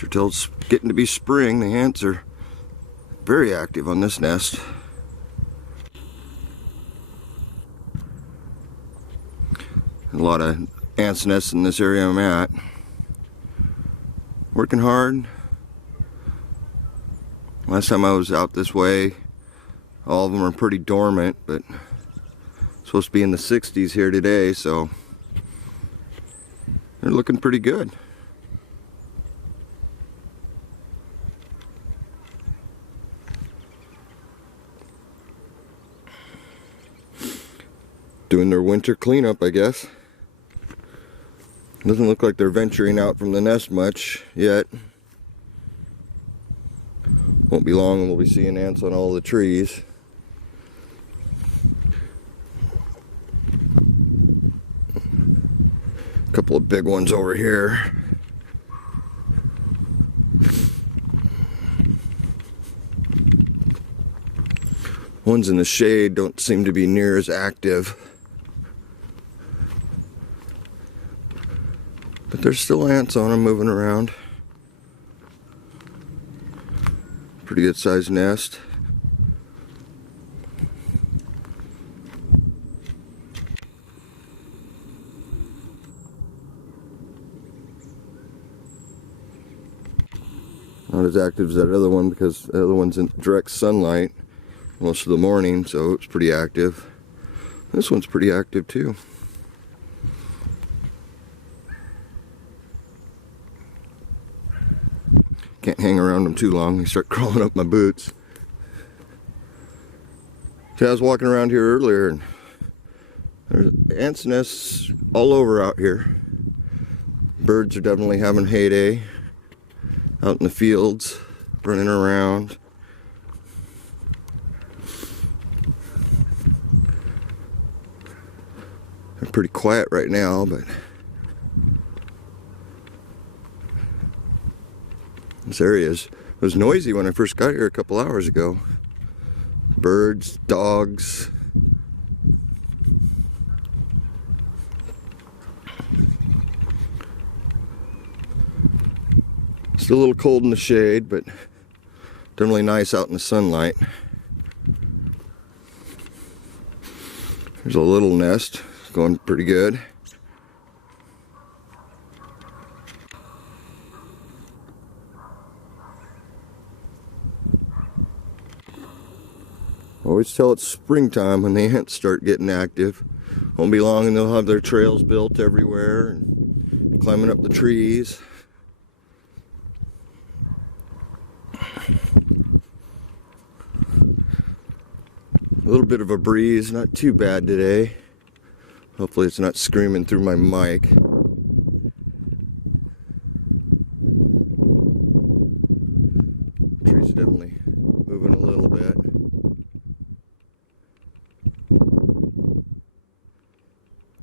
Sure till it's getting to be spring. The ants are very active on this nest. A lot of ants nests in this area I'm at. Working hard. Last time I was out this way, all of them are pretty dormant, but it's supposed to be in the 60s here today, so they're looking pretty good. Doing their winter cleanup, I guess. Doesn't look like they're venturing out from the nest much yet. Won't be long and we'll be seeing ants on all the trees. A couple of big ones over here. Ones in the shade don't seem to be near as active. But there's still ants on them moving around. Pretty good sized nest. Not as active as that other one because the other one's in direct sunlight most of the morning, so it's pretty active. This one's pretty active too. Can't hang around them too long, they start crawling up my boots. See, I was walking around here earlier and there's ants nests all over out here. Birds are definitely having heyday out in the fields, running around. They're pretty quiet right now, but this area was noisy when I first got here a couple hours ago. Birds, dogs. Still a little cold in the shade, but definitely nice out in the sunlight. There's a little nest going pretty good. Always tell it's springtime when the ants start getting active. Won't be long and they'll have their trails built everywhere and climbing up the trees. A little bit of a breeze, not too bad today. Hopefully it's not screaming through my mic. The trees are definitely moving a little bit.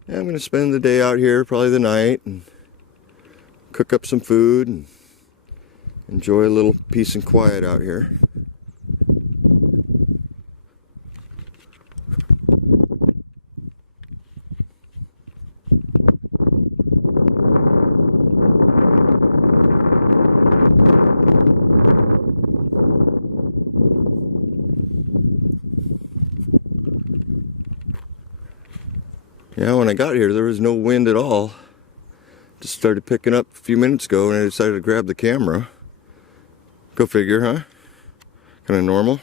Yeah, I'm going to spend the day out here, probably the night, and cook up some food and enjoy a little peace and quiet out here. Yeah, when I got here there was no wind at all. Just started picking up a few minutes ago and I decided to grab the camera. Go figure, huh? Kind of normal.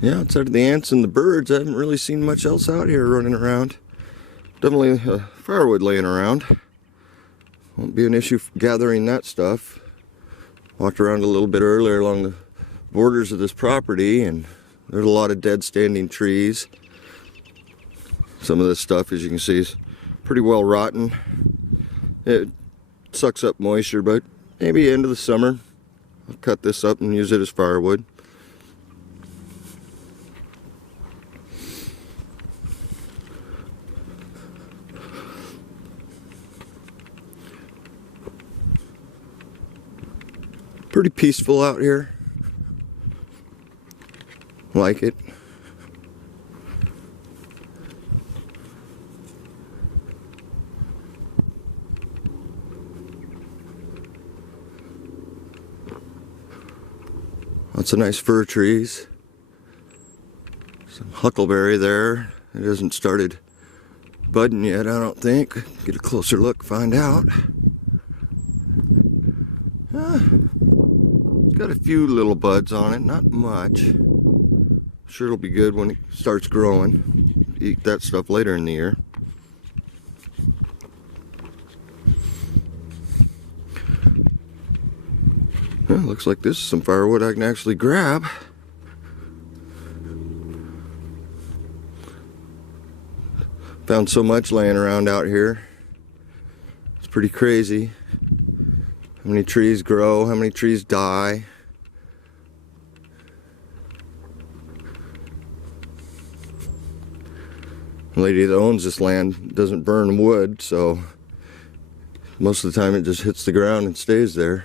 Yeah, outside of the ants and the birds, I haven't really seen much else out here running around. Definitely firewood laying around. Won't be an issue gathering that stuff. Walked around a little bit earlier along the borders of this property and there's a lot of dead standing trees. Some of this stuff, as you can see, is pretty well rotten. It sucks up moisture, but maybe end of the summer I'll cut this up and use it as firewood. Pretty peaceful out here. Like it. Lots of nice fir trees. Some huckleberry there. It hasn't started budding yet, I don't think. Get a closer look, find out. It's got a few little buds on it, not much. Sure it'll be good when it starts growing. Eat that stuff later in the year. Well, looks like this is some firewood I can actually grab. Found so much laying around out here. It's pretty crazy. How many trees grow, how many trees die. The lady that owns this land doesn't burn wood, so most of the time it just hits the ground and stays there.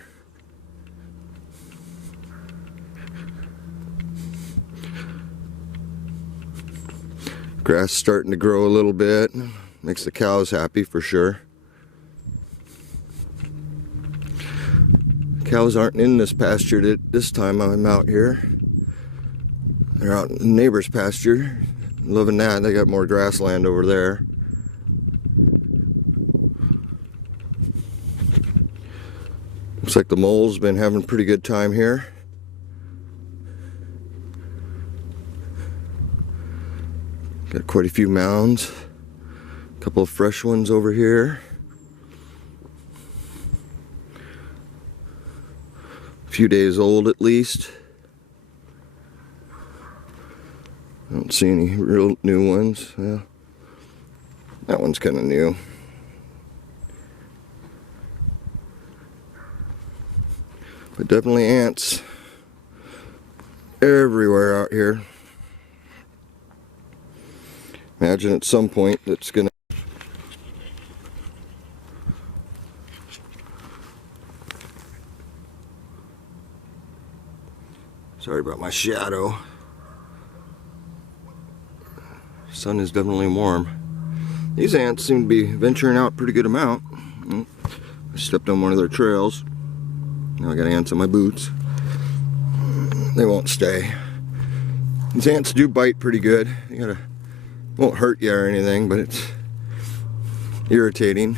Grass starting to grow a little bit. Makes the cows happy for sure. Cows aren't in this pasture this time I'm out here. They're out in the neighbor's pasture. Loving that. They got more grassland over there. Looks like the mole's been having a pretty good time here. Got quite a few mounds. A couple of fresh ones over here. A few days old at least. I don't see any real new ones. Yeah. That one's kind of new. But definitely ants everywhere out here. Imagine at some point it's gonna. Sorry about my shadow. Sun is definitely warm. These ants seem to be venturing out a pretty good amount. I stepped on one of their trails. Now I got ants on my boots. They won't stay. These ants do bite pretty good. You gotta. Won't hurt you or anything, but it's irritating.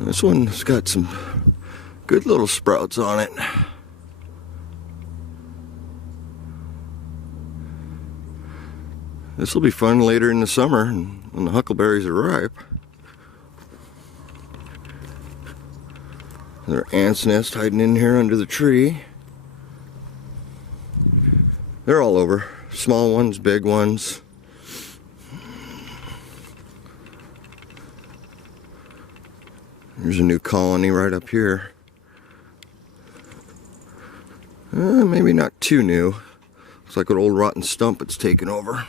This one's got some good little sprouts on it. This will be fun later in the summer when the huckleberries are ripe. There are ants' nests hiding in here under the tree. They're all over. Small ones, big ones. There's a new colony right up here. Maybe not too new. Looks like an old rotten stump it's taken over.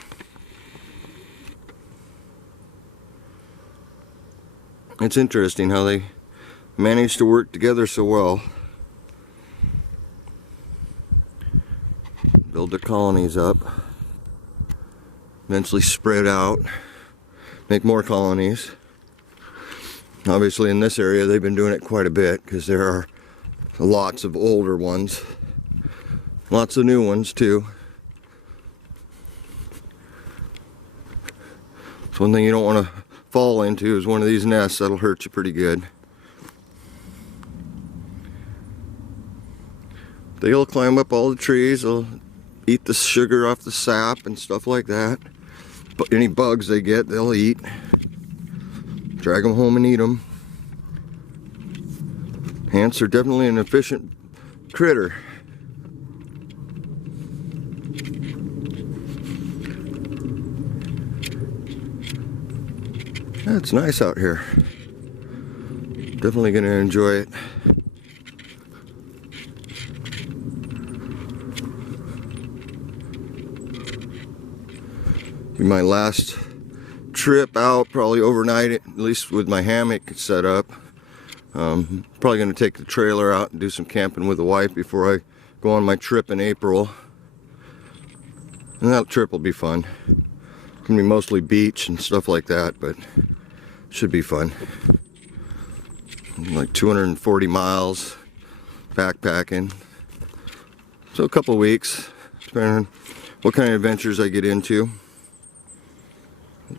It's interesting how they manage to work together so well. Build their colonies up, eventually spread out, make more colonies. Obviously in this area they've been doing it quite a bit because there are lots of older ones, lots of new ones too. So one thing you don't want to fall into is one of these nests. That'll hurt you pretty good. They'll climb up all the trees. They'll eat the sugar off the sap and stuff like that. But any bugs they get, they'll eat. Drag them home and eat them. Ants are definitely an efficient critter. Yeah, it's nice out here. Definitely gonna enjoy it. My last trip out, probably overnight, at least with my hammock set up. Probably going to take the trailer out and do some camping with the wife before I go on my trip in April. And that trip will be fun. It's going to be mostly beach and stuff like that, but should be fun. Like 240 miles backpacking. So a couple weeks, depending on what kind of adventures I get into.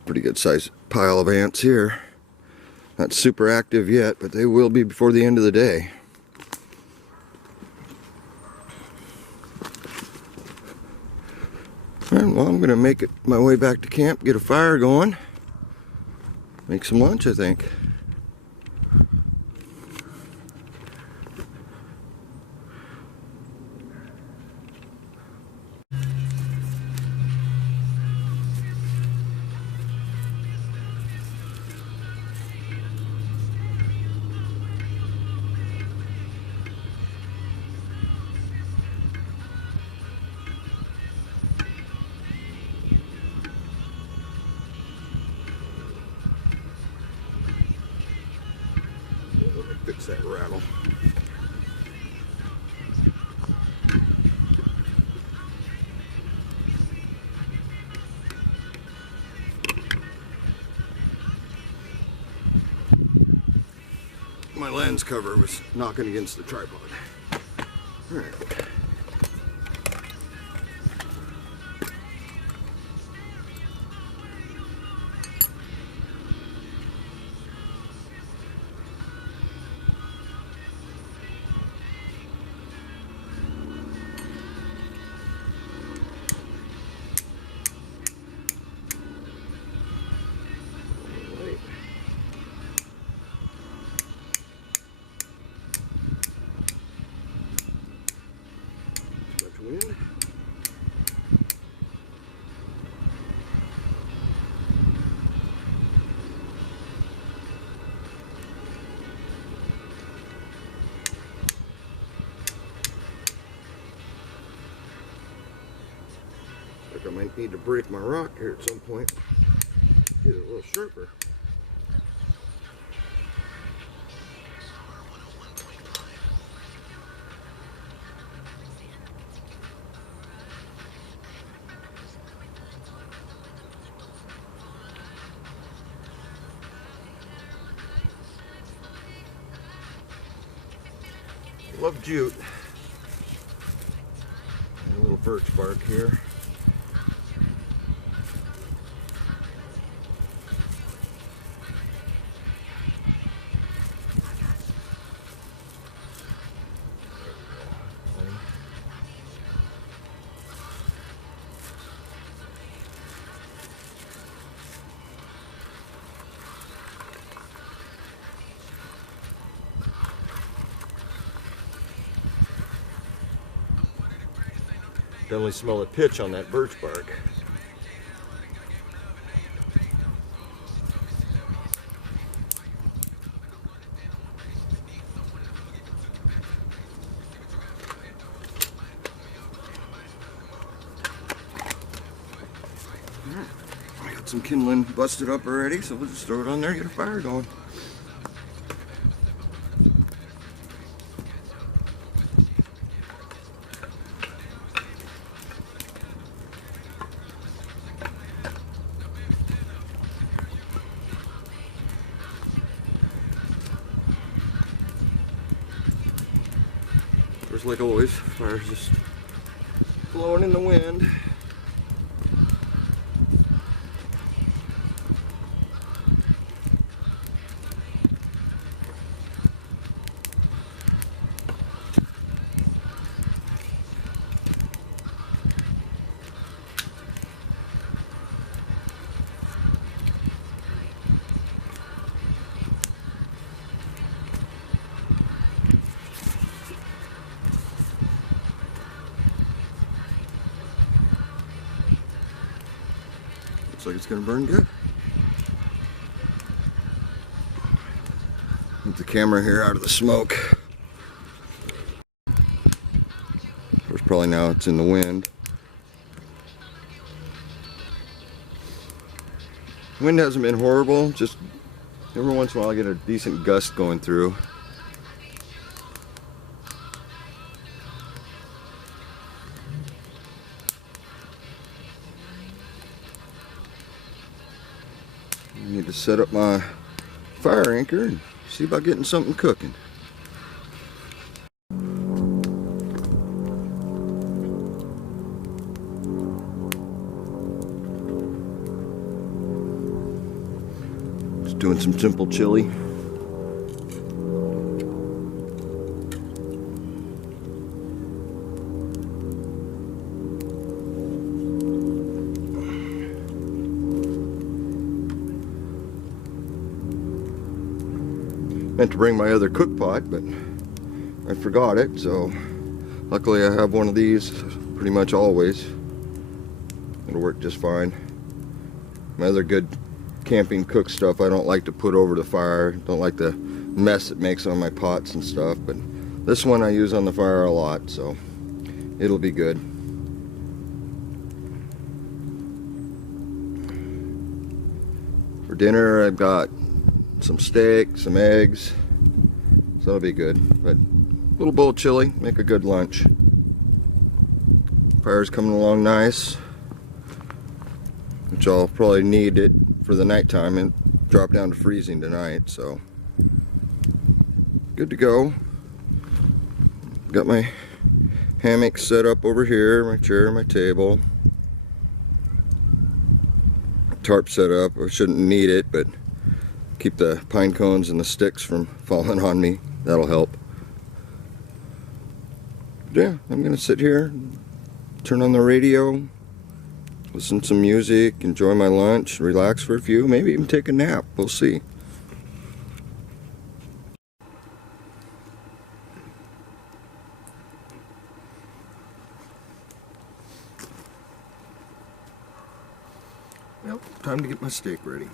Pretty good sized pile of ants here. Not super active yet, but they will be before the end of the day. Alright, well, I'm gonna make it my way back to camp, get a fire going, make some lunch, I think. Fix that rattle. My lens cover was knocking against the tripod. All right. Wind. Like I might need to break my rock here at some point. Get it a little sharper. Love jute. And a little birch bark here. Definitely smell a pitch on that birch bark. I got some kindling busted up already, so we'll just throw it on there and get a fire going. Of course, like always, fire's just blowing in the wind. Looks like it's gonna burn good. Move the camera here out of the smoke. Of course, probably now it's in the wind. Wind hasn't been horrible, just every once in a while I get a decent gust going through. I need to set up my fire anchor and see about getting something cooking. Just doing some simple chili. Meant to bring my other cook pot, but I forgot it, so luckily I have one of these pretty much always. It'll work just fine. My other good camping cook stuff I don't like to put over the fire. Don't like the mess it makes on my pots and stuff, but this one I use on the fire a lot, so it'll be good. For dinner I've got some steak, some eggs, so that'll be good. But a little bowl of chili, make a good lunch. Fire's coming along nice, which I'll probably need it for the nighttime and drop down to freezing tonight, so good to go. Got my hammock set up over here, my chair, my table. Tarp set up. I shouldn't need it, but keep the pine cones and the sticks from falling on me. That'll help. Yeah, I'm gonna sit here, turn on the radio, listen to some music, enjoy my lunch, relax for a few, maybe even take a nap. We'll see. Well, time to get my steak ready.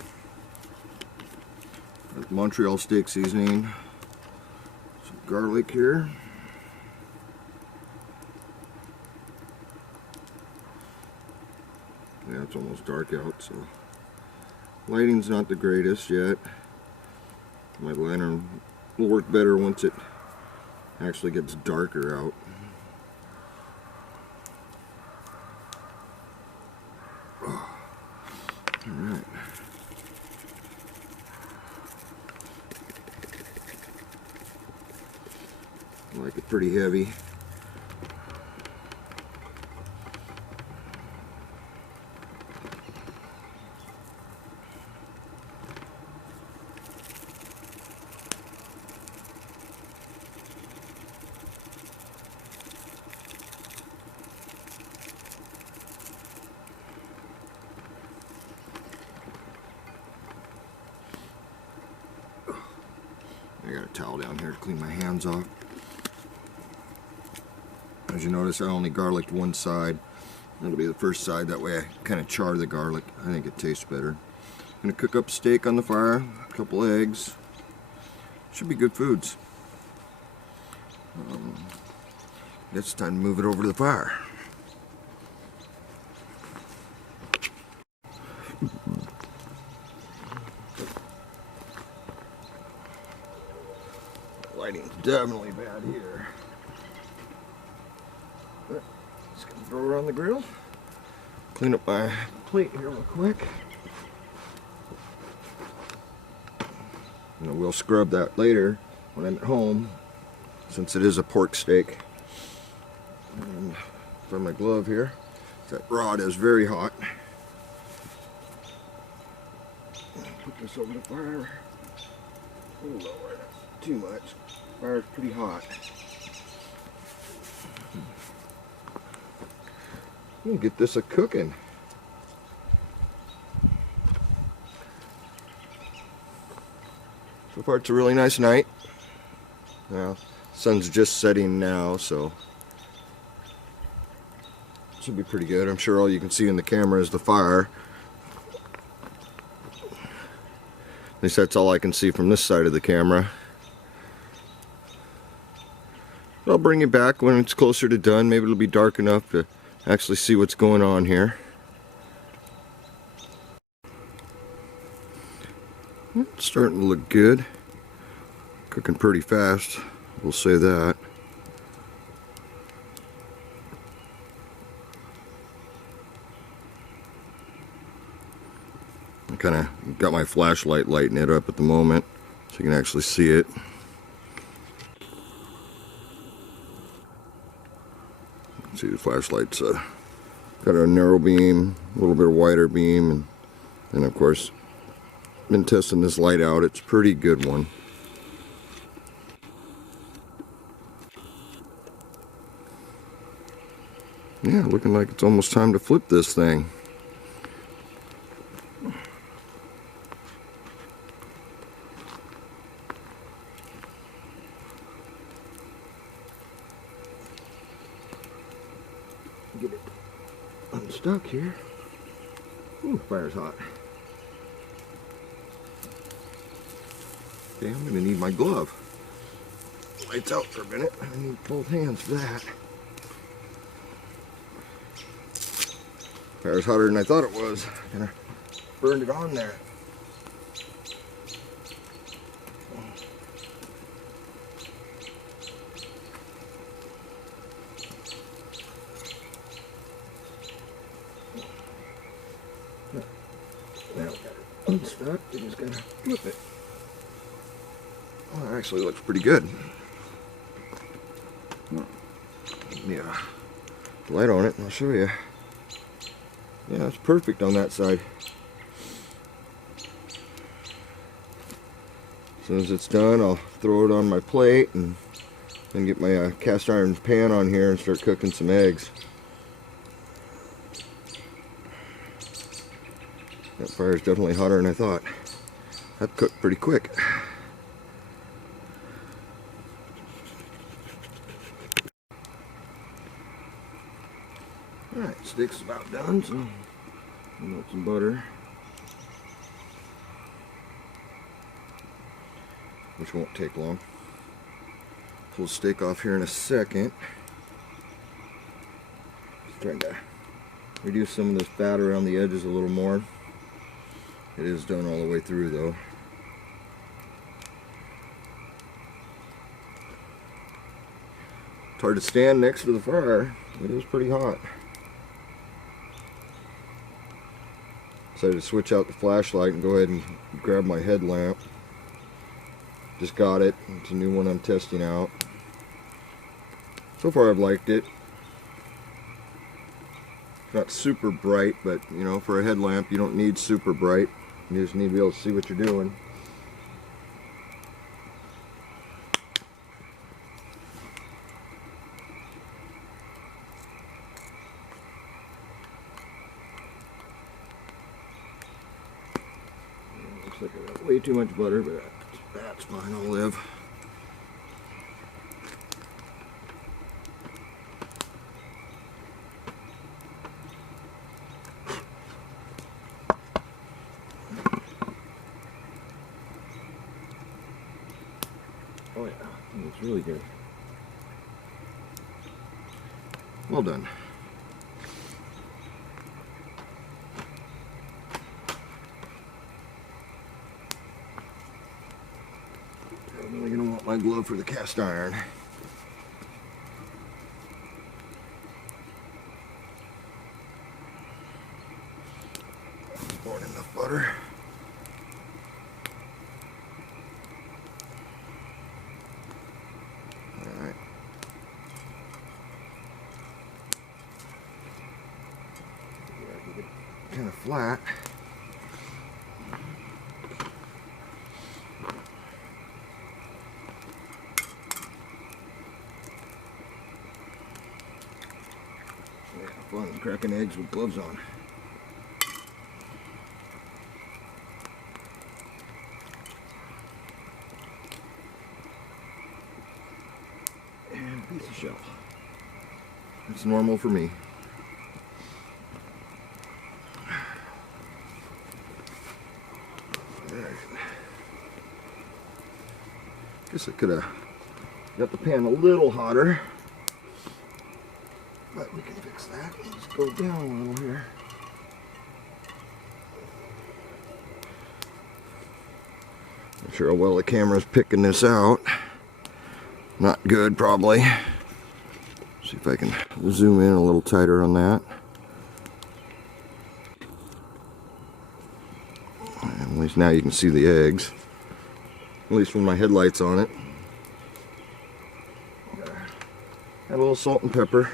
Got Montreal steak seasoning, some garlic here. Yeah, it's almost dark out, so lighting's not the greatest yet. My lantern will work better once it actually gets darker out. Alright. I like it pretty heavy. I got a towel down here to clean my hands off. As you notice, I only garliced one side. That'll be the first side, that way I kind of char the garlic. I think it tastes better. I'm gonna cook up steak on the fire, a couple eggs. Should be good foods. Guess it's time to move it over to the fire. Lighting's definitely bad here. But just gonna throw it on the grill. Clean up my plate here real quick. And we'll scrub that later when I'm at home, since it is a pork steak. And throw my glove here. That rod is very hot. Put this over the fire. A little lower, not too much. Fire's pretty hot. We'll get this a-cooking. So far it's a really nice night. Well, sun's just setting now, so it should be pretty good. I'm sure all you can see in the camera is the fire. At least that's all I can see from this side of the camera. I'll bring you back when it's closer to done. Maybe it'll be dark enough to actually see what's going on here. starting to look good. Cooking pretty fast, we'll say that. I kind of got my flashlight lighting it up at the moment so you can actually see it. See, the flashlight's got a narrow beam, a little bit wider beam, and of course, been testing this light out. It's a pretty good one. Yeah, looking like it's almost time to flip this thing. Get it unstuck here. Ooh, fire's hot. Okay, I'm gonna need my glove. Lights out for a minute. I need both hands for that. Fire's hotter than I thought it was. Kind of burned it on there. Now got it unstuck. You just gotta flip it. Well, it actually looks pretty good. Yeah, light on it, and I'll show you. Yeah, it's perfect on that side. As soon as it's done, I'll throw it on my plate and get my cast iron pan on here and start cooking some eggs. That fire's definitely hotter than I thought. That cooked pretty quick. Alright, steak's about done, so I'll melt some butter, which won't take long. Pull the steak off here in a second. Just trying to reduce some of this fat around the edges a little more. It is done all the way through though. It's hard to stand next to the fire. It is pretty hot. Decided to switch out the flashlight and go ahead and grab my headlamp. Just got it. It's a new one I'm testing out. So far I've liked it. Not super bright, but you know, for a headlamp you don't need super bright. You just need to be able to see what you're doing. Looks like I got way too much butter, but that's fine, I'll live. Oh yeah, it's really good. Well done. I'm really gonna want my glove for the cast iron. Pouring enough butter. Alright. Kind of flat. Yeah, fun cracking eggs with gloves on. And a piece of shell. That's normal for me. Guess I could have got the pan a little hotter, but we can fix that. Let's go down a little here. Not sure how well the camera's picking this out. Not good, probably. See if I can zoom in a little tighter on that. At least now you can see the eggs. At least with my headlights on it. Add a little salt and pepper.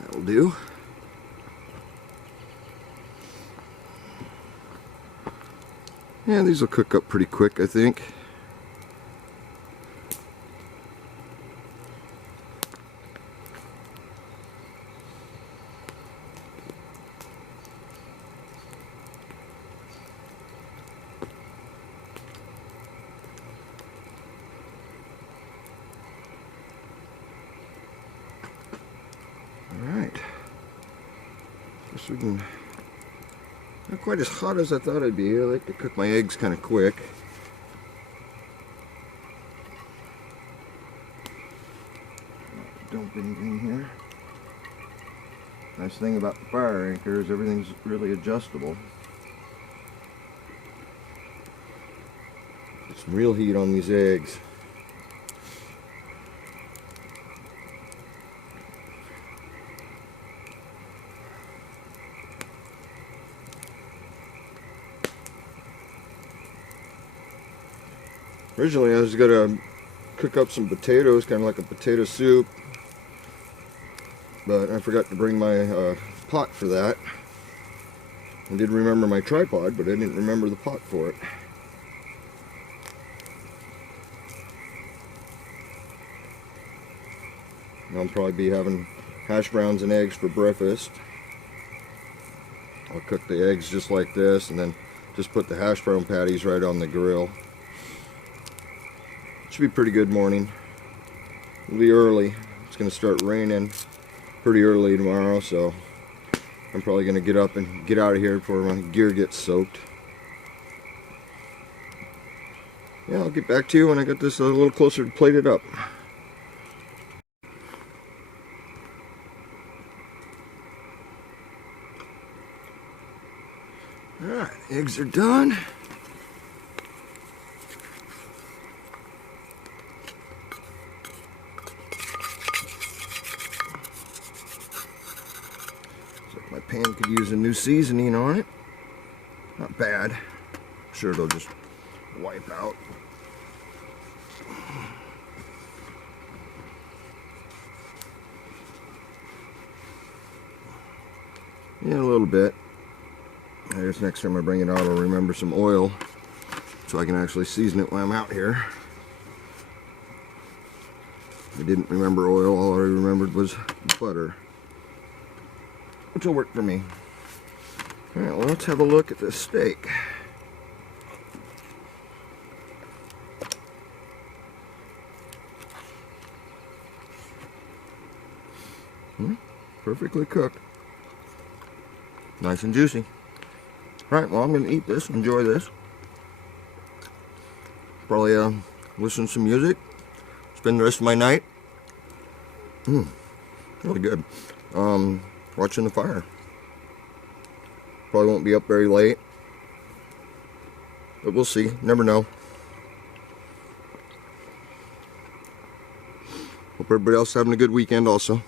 That'll do. Yeah, these will cook up pretty quick, I think. Alright. Guess we can... Not quite as hot as I thought it'd be. I like to cook my eggs kind of quick. Not dump anything here. Nice thing about the fire anchor is everything's really adjustable. Get some real heat on these eggs. Originally I was gonna cook up some potatoes, kind of like a potato soup, but I forgot to bring my pot for that. I did remember my tripod, but I didn't remember the pot for it. I'll probably be having hash browns and eggs for breakfast. I'll cook the eggs just like this and then just put the hash brown patties right on the grill. Should be a pretty good morning. It'll be early. It's going to start raining pretty early tomorrow, so I'm probably going to get up and get out of here before my gear gets soaked. Yeah, I'll get back to you when I get this a little closer to plate it up. Alright, eggs are done. My pan could use a new seasoning on it. Not bad. I'm sure it'll just wipe out. Yeah, a little bit. I guess next time I bring it out I'll remember some oil so I can actually season it when I'm out here. I didn't remember oil, all I remembered was butter, which will work for me. Alright, well, let's have a look at this steak. Perfectly cooked. Nice and juicy. Alright, well, I'm going to eat this, enjoy this. Probably listen to some music, spend the rest of my night. Really good. Watching the fire. Probably won't be up very late, but we'll see. Never know. Hope everybody else is having a good weekend also.